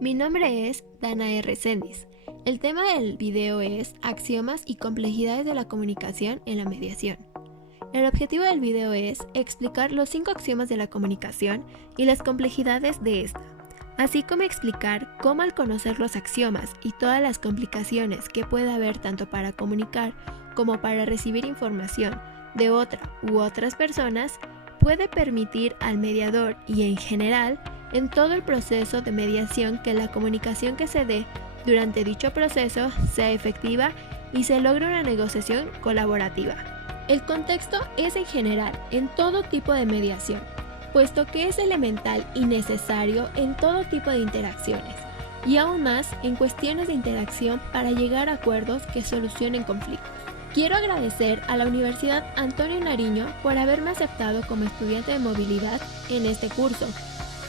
Mi nombre es Danae Reséndiz. El tema del video es Axiomas y complejidades de la comunicación en la mediación. El objetivo del video es explicar los 5 axiomas de la comunicación y las complejidades de esta, así como explicar cómo al conocer los axiomas y todas las complicaciones que puede haber tanto para comunicar como para recibir información de otra u otras personas, puede permitir al mediador y en general en todo el proceso de mediación que la comunicación que se dé durante dicho proceso sea efectiva y se logre una negociación colaborativa. El contexto es en general en todo tipo de mediación, puesto que es elemental y necesario en todo tipo de interacciones, y aún más en cuestiones de interacción para llegar a acuerdos que solucionen conflictos. Quiero agradecer a la Universidad Antonio Nariño por haberme aceptado como estudiante de movilidad en este curso,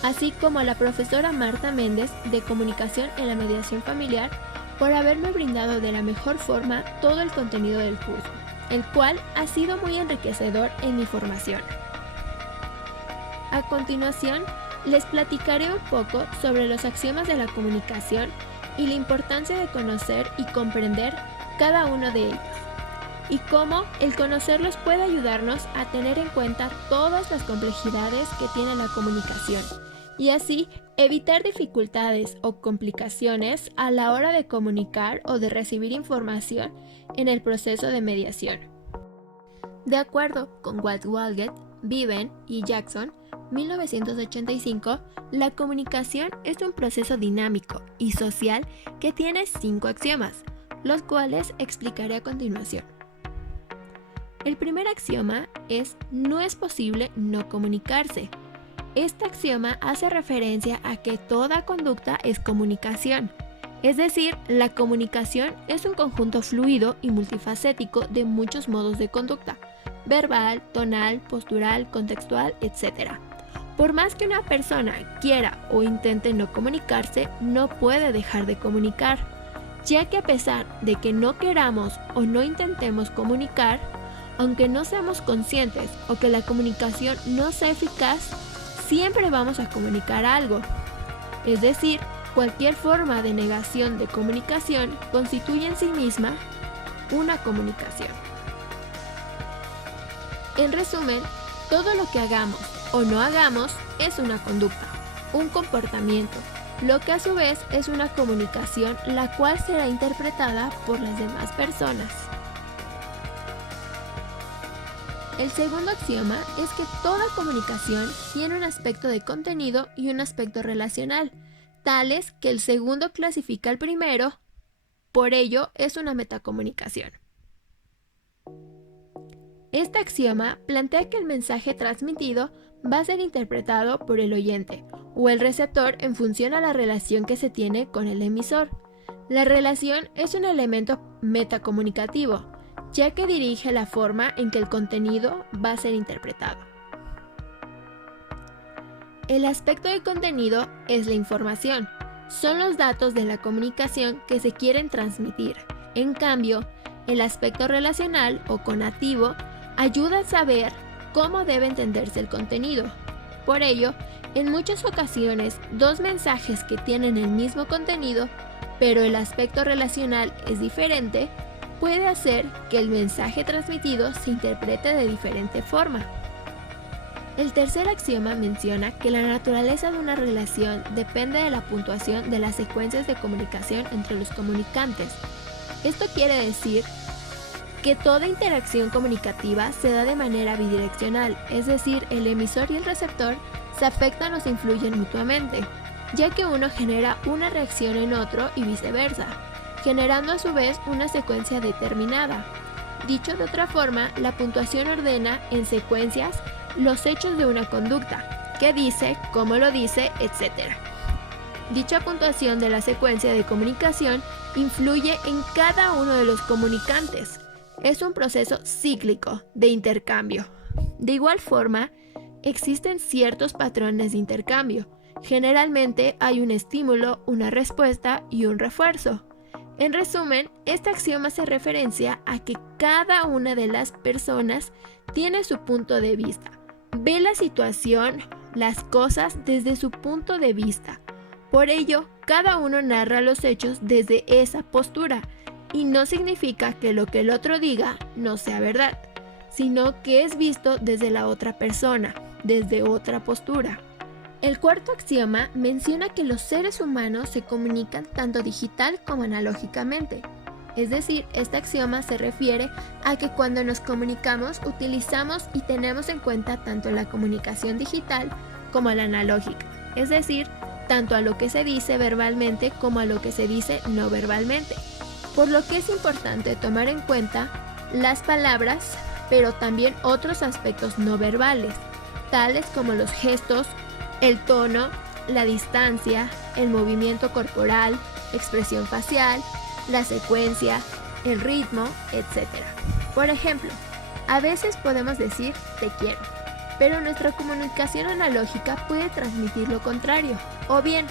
así como a la profesora Marta Méndez de Comunicación en la Mediación Familiar por haberme brindado de la mejor forma todo el contenido del curso, el cual ha sido muy enriquecedor en mi formación. A continuación, les platicaré un poco sobre los axiomas de la comunicación y la importancia de conocer y comprender cada uno de ellos, y cómo el conocerlos puede ayudarnos a tener en cuenta todas las complejidades que tiene la comunicación, y así evitar dificultades o complicaciones a la hora de comunicar o de recibir información en el proceso de mediación. De acuerdo con Walt Walgett, Viven y Jackson, 1985, la comunicación es un proceso dinámico y social que tiene 5 axiomas, los cuales explicaré a continuación. El primer axioma es: no es posible no comunicarse. Este axioma hace referencia a que toda conducta es comunicación, es decir, la comunicación es un conjunto fluido y multifacético de muchos modos de conducta, verbal, tonal, postural, contextual, etc. Por más que una persona quiera o intente no comunicarse, no puede dejar de comunicar, ya que a pesar de que no queramos o no intentemos comunicar, aunque no seamos conscientes o que la comunicación no sea eficaz, siempre vamos a comunicar algo. Es decir, cualquier forma de negación de comunicación constituye en sí misma una comunicación. En resumen, todo lo que hagamos o no hagamos es una conducta, un comportamiento, lo que a su vez es una comunicación la cual será interpretada por las demás personas. El segundo axioma es que toda comunicación tiene un aspecto de contenido y un aspecto relacional, tales que el segundo clasifica al primero, por ello es una metacomunicación. Este axioma plantea que el mensaje transmitido va a ser interpretado por el oyente o el receptor en función a la relación que se tiene con el emisor. La relación es un elemento metacomunicativo, ya que dirige la forma en que el contenido va a ser interpretado. El aspecto de contenido es la información, son los datos de la comunicación que se quieren transmitir. En cambio, el aspecto relacional o conativo ayuda a saber cómo debe entenderse el contenido. Por ello, en muchas ocasiones, dos mensajes que tienen el mismo contenido, pero el aspecto relacional es diferente, puede hacer que el mensaje transmitido se interprete de diferente forma. El tercer axioma menciona que la naturaleza de una relación depende de la puntuación de las secuencias de comunicación entre los comunicantes. Esto quiere decir que toda interacción comunicativa se da de manera bidireccional, es decir, el emisor y el receptor se afectan o se influyen mutuamente, ya que uno genera una reacción en otro y viceversa, generando a su vez una secuencia determinada. Dicho de otra forma, la puntuación ordena en secuencias los hechos de una conducta, qué dice, cómo lo dice, etc. Dicha puntuación de la secuencia de comunicación influye en cada uno de los comunicantes. Es un proceso cíclico de intercambio. De igual forma, existen ciertos patrones de intercambio. Generalmente hay un estímulo, una respuesta y un refuerzo. En resumen, este axioma hace referencia a que cada una de las personas tiene su punto de vista, ve la situación, las cosas desde su punto de vista, Por ello, cada uno narra los hechos desde esa postura, y no significa que lo que el otro diga no sea verdad, sino que es visto desde la otra persona, desde otra postura. El cuarto axioma menciona que los seres humanos se comunican tanto digital como analógicamente. Es decir, este axioma se refiere a que cuando nos comunicamos utilizamos y tenemos en cuenta tanto la comunicación digital como la analógica, es decir, tanto a lo que se dice verbalmente como a lo que se dice no verbalmente. Por lo que es importante tomar en cuenta las palabras, pero también otros aspectos no verbales, tales como los gestos, el tono, la distancia, el movimiento corporal, expresión facial, la secuencia, el ritmo, etc. Por ejemplo, a veces podemos decir te quiero, pero nuestra comunicación analógica puede transmitir lo contrario, o bien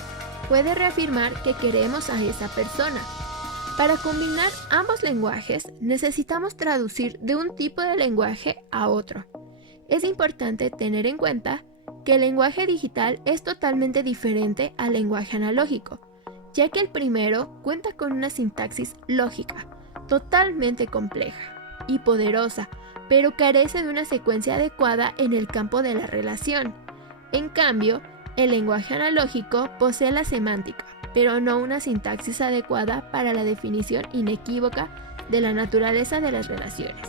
puede reafirmar que queremos a esa persona. Para combinar ambos lenguajes, necesitamos traducir de un tipo de lenguaje a otro. Es importante tener en cuenta que el lenguaje digital es totalmente diferente al lenguaje analógico, ya que el primero cuenta con una sintaxis lógica, totalmente compleja y poderosa, pero carece de una secuencia adecuada en el campo de la relación. En cambio, el lenguaje analógico posee la semántica, pero no una sintaxis adecuada para la definición inequívoca de la naturaleza de las relaciones.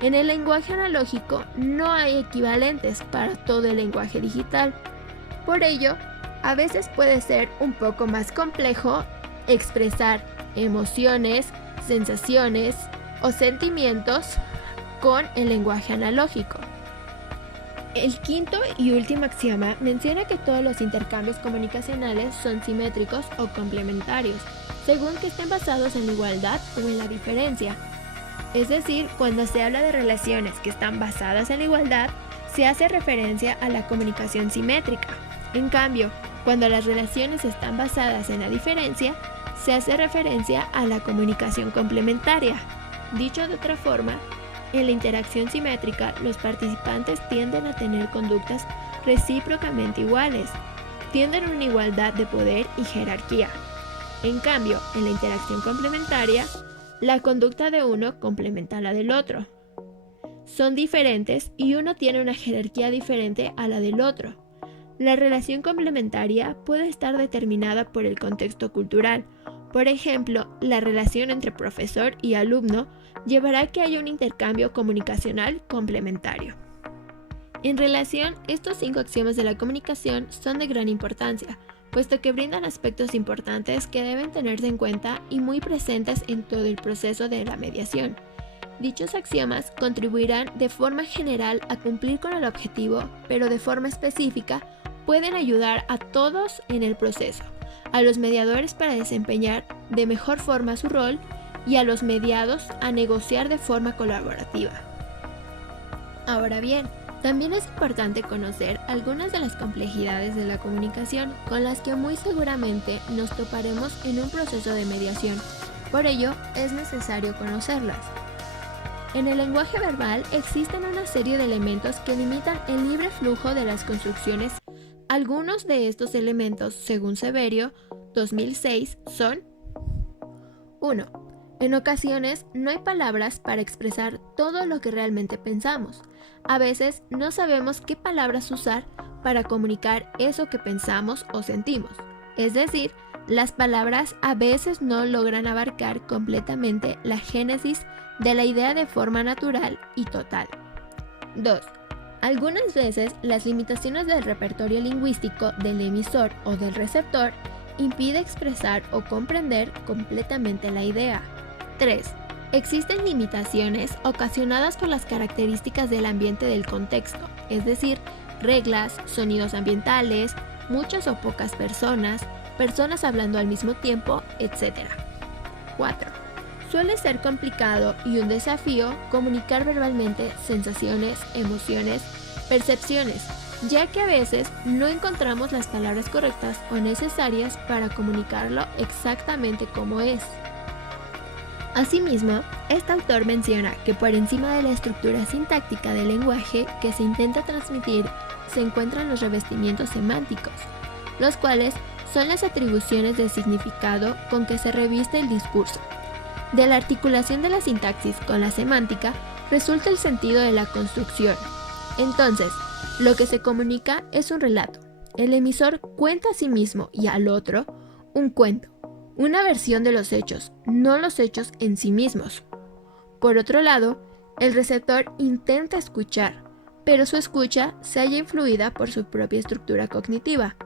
En el lenguaje analógico no hay equivalentes para todo el lenguaje digital. Por ello, a veces puede ser un poco más complejo expresar emociones, sensaciones o sentimientos con el lenguaje analógico. El quinto y último axioma menciona que todos los intercambios comunicacionales son simétricos o complementarios, según que estén basados en la igualdad o en la diferencia. Es decir, cuando se habla de relaciones que están basadas en la igualdad, se hace referencia a la comunicación simétrica. En cambio, cuando las relaciones están basadas en la diferencia, se hace referencia a la comunicación complementaria. Dicho de otra forma, en la interacción simétrica, los participantes tienden a tener conductas recíprocamente iguales, tienden a una igualdad de poder y jerarquía. En cambio, en la interacción complementaria, la conducta de uno complementa a la del otro. Son diferentes y uno tiene una jerarquía diferente a la del otro. La relación complementaria puede estar determinada por el contexto cultural. Por ejemplo, la relación entre profesor y alumno llevará a que haya un intercambio comunicacional complementario. En relación, estos 5 axiomas de la comunicación son de gran importancia, puesto que brindan aspectos importantes que deben tenerse en cuenta y muy presentes en todo el proceso de la mediación. Dichos axiomas contribuirán de forma general a cumplir con el objetivo, pero de forma específica pueden ayudar a todos en el proceso, a los mediadores para desempeñar de mejor forma su rol y a los mediados a negociar de forma colaborativa. Ahora bien, también es importante conocer algunas de las complejidades de la comunicación con las que muy seguramente nos toparemos en un proceso de mediación. Por ello, es necesario conocerlas. En el lenguaje verbal existen una serie de elementos que limitan el libre flujo de las construcciones. Algunos de estos elementos, según Severio, 2006, son 1. En ocasiones no hay palabras para expresar todo lo que realmente pensamos. A veces no sabemos qué palabras usar para comunicar eso que pensamos o sentimos. Es decir, las palabras a veces no logran abarcar completamente la génesis de la idea de forma natural y total. 2. Algunas veces las limitaciones del repertorio lingüístico del emisor o del receptor impide expresar o comprender completamente la idea. 3. Existen limitaciones ocasionadas por las características del ambiente del contexto, es decir, reglas, sonidos ambientales, muchas o pocas personas, personas hablando al mismo tiempo, etc. 4. Suele ser complicado y un desafío comunicar verbalmente sensaciones, emociones, percepciones, ya que a veces no encontramos las palabras correctas o necesarias para comunicarlo exactamente como es. Asimismo, este autor menciona que por encima de la estructura sintáctica del lenguaje que se intenta transmitir se encuentran los revestimientos semánticos, los cuales son las atribuciones del significado con que se reviste el discurso. De la articulación de la sintaxis con la semántica resulta el sentido de la construcción. Entonces, lo que se comunica es un relato. El emisor cuenta a sí mismo y al otro un cuento, una versión de los hechos, no los hechos en sí mismos. Por otro lado, el receptor intenta escuchar, pero su escucha se halla influida por su propia estructura cognitiva.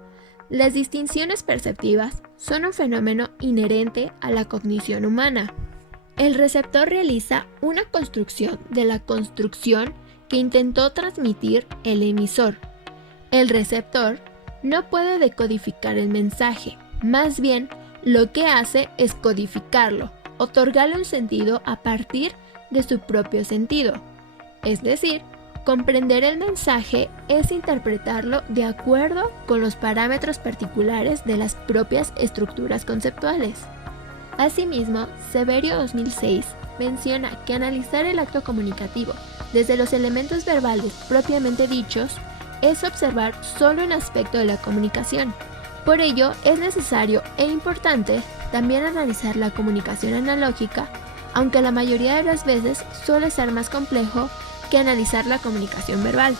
Las distinciones perceptivas son un fenómeno inherente a la cognición humana. El receptor realiza una construcción de la construcción que intentó transmitir el emisor. El receptor no puede decodificar el mensaje, más bien lo que hace es codificarlo, otorgarle un sentido a partir de su propio sentido. Es decir, comprender el mensaje es interpretarlo de acuerdo con los parámetros particulares de las propias estructuras conceptuales. Asimismo, Severio 2006 menciona que analizar el acto comunicativo desde los elementos verbales propiamente dichos es observar solo un aspecto de la comunicación. Por ello, es necesario e importante también analizar la comunicación analógica, aunque la mayoría de las veces suele ser más complejo que analizar la comunicación verbal.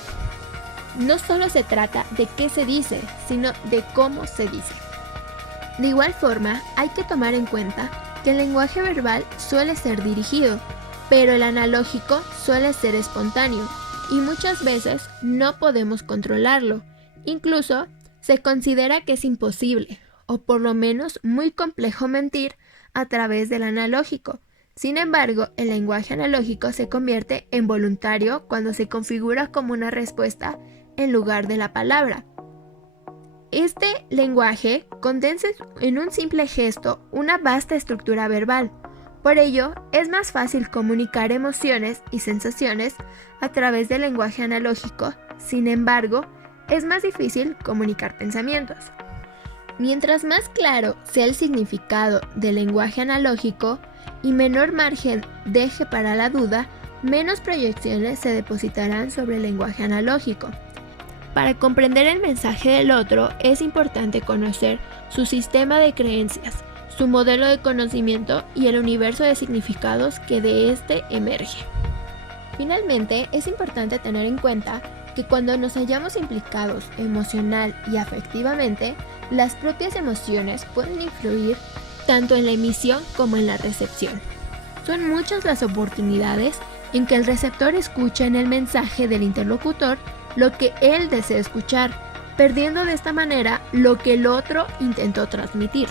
No solo se trata de qué se dice, sino de cómo se dice. De igual forma, hay que tomar en cuenta que el lenguaje verbal suele ser dirigido, pero el analógico suele ser espontáneo y muchas veces no podemos controlarlo. Incluso se considera que es imposible, o por lo menos muy complejo mentir a través del analógico. Sin embargo, el lenguaje analógico se convierte en voluntario cuando se configura como una respuesta en lugar de la palabra. Este lenguaje condensa en un simple gesto una vasta estructura verbal. Por ello, es más fácil comunicar emociones y sensaciones a través del lenguaje analógico. Sin embargo, es más difícil comunicar pensamientos. Mientras más claro sea el significado del lenguaje analógico y menor margen deje para la duda, menos proyecciones se depositarán sobre el lenguaje analógico. Para comprender el mensaje del otro es importante conocer su sistema de creencias, su modelo de conocimiento y el universo de significados que de éste emerge. Finalmente, es importante tener en cuenta que cuando nos hallamos implicados emocional y afectivamente, las propias emociones pueden influir tanto en la emisión como en la recepción. Son muchas las oportunidades en que el receptor escucha en el mensaje del interlocutor lo que él desea escuchar, perdiendo de esta manera lo que el otro intentó transmitir.